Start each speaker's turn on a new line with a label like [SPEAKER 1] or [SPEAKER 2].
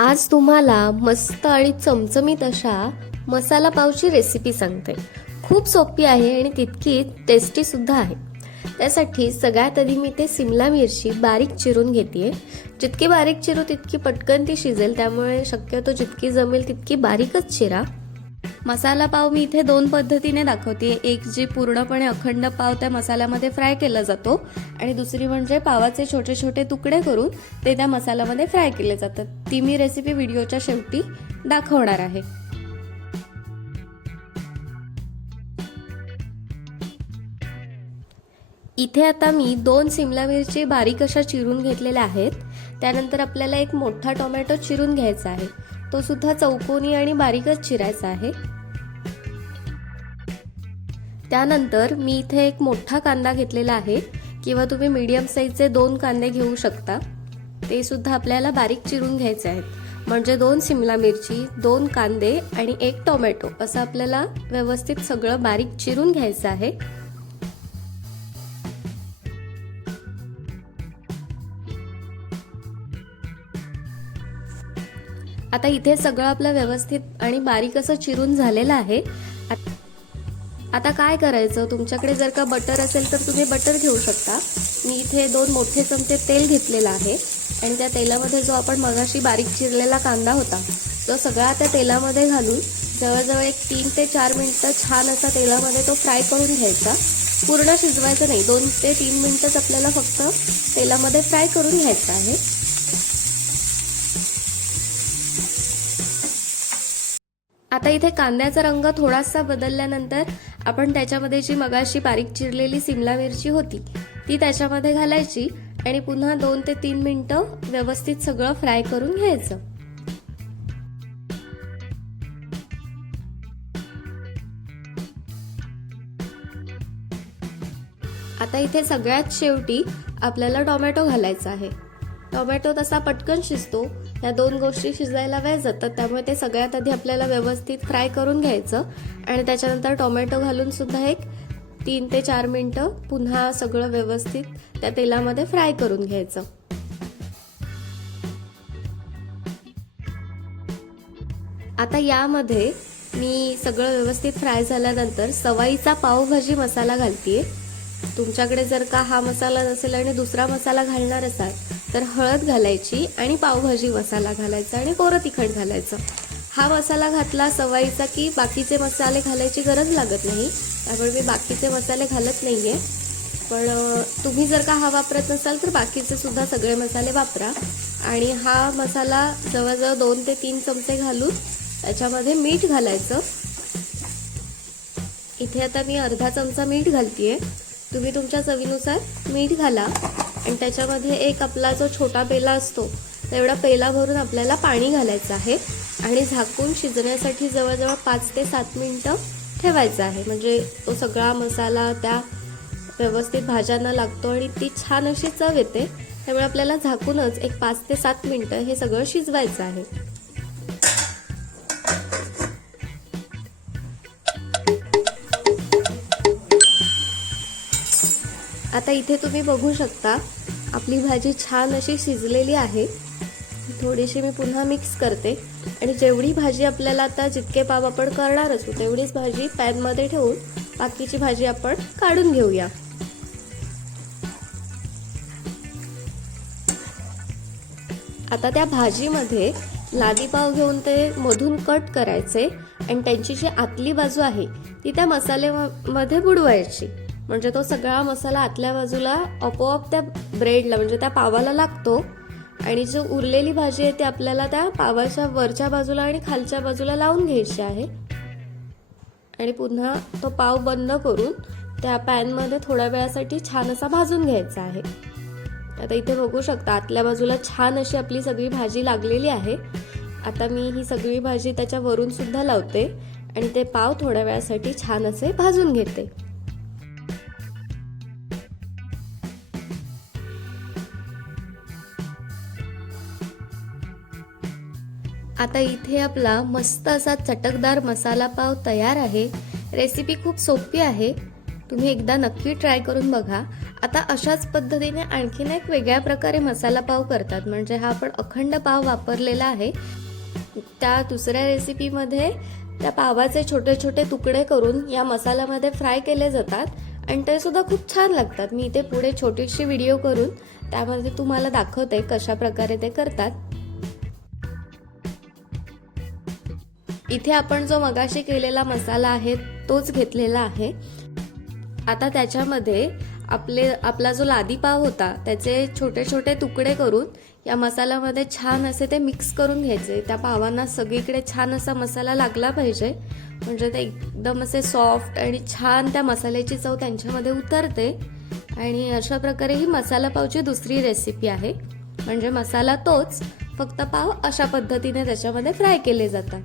[SPEAKER 1] आज तुम्हाला मस्त आणि चमचमीत अशा मसाला पावची रेसिपी सांगते. खूप सोपी आहे आणि तितकी टेस्टी सुद्धा आहे. त्यासाठी सगळ्यात आधी मी ते सिमला मिरची बारीक चिरून घेते जितकी बारीक चिरू तितकी पटकन ती शिजेल त्यामुळे शक्यतो जितकी जमेल तितकी बारीकच चिरा. मसाला पाव मी इथे दोन पद्धतीने दाखवते एक जी पूर्णपणे अखंड पाव त्या मसाल्यामध्ये फ्राय केला जातो आणि दुसरी म्हणजे पावाचे छोटे छोटे तुकडे करून ते त्या मसाल्यामध्ये फ्राय केले जातात. ती मी रेसिपी व्हिडिओच्या शेवटी दाखवणार आहे. इथे आता मी दोन सिमला मिरची बारीक अशा चिरून घेतलेल्या आहेत. त्यानंतर आपल्याला एक मोठा टोमॅटो चिरून घ्यायचा आहे. तो सुद्धा चौकोनी आणि बारीकच चिरायचा आहे. त्यानंतर मी इथे एक मोठा कांदा घेतलेला आहे. किंवा तुम्ही मीडियम साईजचे दोन कांदे घेऊ शकता. ते सुद्धा आपल्याला बारीक चिरून घ्यायचे आहेत. म्हणजे दोन सिमला मिरची दोन कांदे आणि एक टोमॅटो असं आपल्याला व्यवस्थित सगळं बारीक चिरून घ्यायचं आहे. आता इथे सगळं आपलं व्यवस्थित आणि बारीक असं चिरून झालेलं आहे. आता काय करायचं? तुमच्याकडे जर का बटर असेल तर तुम्ही बटर घेऊ शकता. मी इथे दोन मोठे चमचे तेल घेतलेलं आहे. आणि त्या तेलामध्ये जो आपण मगाशी बारीक चिरलेला कांदा होता तो सगळा त्या तेलामध्ये घालून जवळजवळ एक तीन ते चार मिनटं छान असा तेलामध्ये तो फ्राय करून घ्यायचा. पूर्ण शिजवायचं नाही दोन ते तीन मिनटंच आपल्याला फक्त तेलामध्ये फ्राय करून घ्यायचं आहे. आता इथे कांद्याचा रंग थोडासा बदलल्यानंतर आपण त्याच्यामध्ये जी मगाशी बारीक चिरलेली सिमला मिरची होती ती त्याच्यामध्ये घालायची. आणि पुन्हा दोन ते तीन मिनटं व्यवस्थित सगळं फ्राय करून घ्यायचं. आता इथे सगळ्यात शेवटी आपल्याला टोमॅटो घालायचा आहे. टोमॅटो तसा पटकन शिजतो. या दोन गोष्टी शिजायला वेळ जातात त्यामुळे ते सगळ्यात आधी आपल्याला व्यवस्थित फ्राय करून घ्यायचं. आणि त्याच्यानंतर टोमॅटो घालून सुद्धा एक तीन ते चार मिनटं पुन्हा सगळं व्यवस्थित त्या तेलामध्ये फ्राय करून घ्यायचं. आता यामध्ये मी सगळं व्यवस्थित फ्राय झाल्यानंतर सवाईचा पावभाजी मसाला घालतीये. तुमच्याकडे जर का हा मसाला नसेल आणि दुसरा मसाला घालणार असाल तर हळद घालायची आणि पावभाजी मसाला घालायचा आणि कोरं तिखट घालायचं. हा मसाला घातला सवाईचा की बाकीचे मसाले घालायची गरज लागत नाही. त्यामुळे मी बाकीचे मसाले घालत नाही आहे पण तुम्ही जर का हा वापरत नसाल तर बाकीचे सुद्धा सगळे मसाले वापरा. आणि हा मसाला जवळजवळ दोन ते तीन चमचे घालून त्याच्यामध्ये मीठ घालायचं. इथे आता मी अर्धा चमचा मीठ घालतीये. तुम्ही तुमच्या चवीनुसार मीठ घाला. आणि त्याच्यामध्ये एक आपला जो छोटा पेला असतो तेवढा पेला भरून आपल्याला पाणी घालायचं आहे. आणि झाकून शिजण्यासाठी जवळजवळ पाच ते सात मिनटं ठेवायचं आहे. म्हणजे तो सगळा मसाला त्या व्यवस्थित भाज्यांना लागतो आणि ती छान अशी चव येते. त्यामुळे आपल्याला झाकूनच एक पाच ते सात मिनटं हे सगळं शिजवायचं आहे. आता इथे तुम्ही बघू शकता आपली भाजी छान अशी शिजलेली आहे. थोडीशी मी पुन्हा मिक्स करते. आणि जेवढी भाजी आपल्याला आता जितके पाव आपण करणार असू तेवढीच भाजी पॅनमध्ये ठेवून बाकीची भाजी आपण काढून घेऊया. आता त्या भाजीमध्ये लादी पाव घेऊन ते मधून कट करायचे आणि त्यांची जी आतली बाजू आहे ती त्या मसाल्यामध्ये बुडवायची. म्हणजे तो सगळा मसाला आतल्या बाजूला आपोआप त्या ब्रेडला म्हणजे त्या पावाला लागतो. आणि जो उरलेली भाजी आहे ती आपल्याला त्या पावाच्या वरच्या बाजूला आणि खालच्या बाजूला लावून घ्यायची आहे. आणि पुन्हा तो पाव बंद करून त्या पॅनमध्ये थोड्या वेळासाठी छान असा भाजून घ्यायचा आहे. आता इथे बघू शकता आतल्या बाजूला छान अशी आपली सगळी भाजी लागलेली आहे. आता मी ही सगळी भाजी त्याच्या वरून सुद्धा लावते आणि ते पाव थोड्या वेळासाठी छान असे भाजून घेते. आता इथे आपला मस्त असा चटकदार मसाला पाव तयार आहे. रेसिपी खूप सोपी आहे. तुम्ही एकदा नक्की ट्राय करून बघा. आता अशाच पद्धतीने आणखीन एक वेगळ्या प्रकारे मसाला पाव करतात. म्हणजे हा आपण अखंड पाव वापरलेला आहे. त्या दुसऱ्या रेसिपीमध्ये त्या पावाचे छोटे छोटे तुकडे करून या मसाल्यामध्ये फ्राय केले जातात. आणि ते सुद्धा खूप छान लागतात. मी इथे पुढे छोटीशी व्हिडिओ करून त्यामध्ये तुम्हाला दाखवते कशा प्रकारे ते करतात. इथे आपण जो मगाशी केलेला मसाला आहे तोच घेतलेला आहे. आता त्याच्यामध्ये आपले आपला जो लादीपाव होता त्याचे छोटे छोटे तुकडे करून या मसाल्यामध्ये छान असे ते मिक्स करून घ्यायचे. त्या पावांना सगळीकडे छान असा मसाला लागला पाहिजे. म्हणजे ते एकदम असे सॉफ्ट आणि छान त्या मसाल्याची चव त्यांच्यामध्ये उतरते. आणि अशा प्रकारे ही मसाला पावची दुसरी रेसिपी आहे. म्हणजे मसाला तोच फक्त पाव अशा पद्धतीने त्याच्यामध्ये फ्राय केले जातात.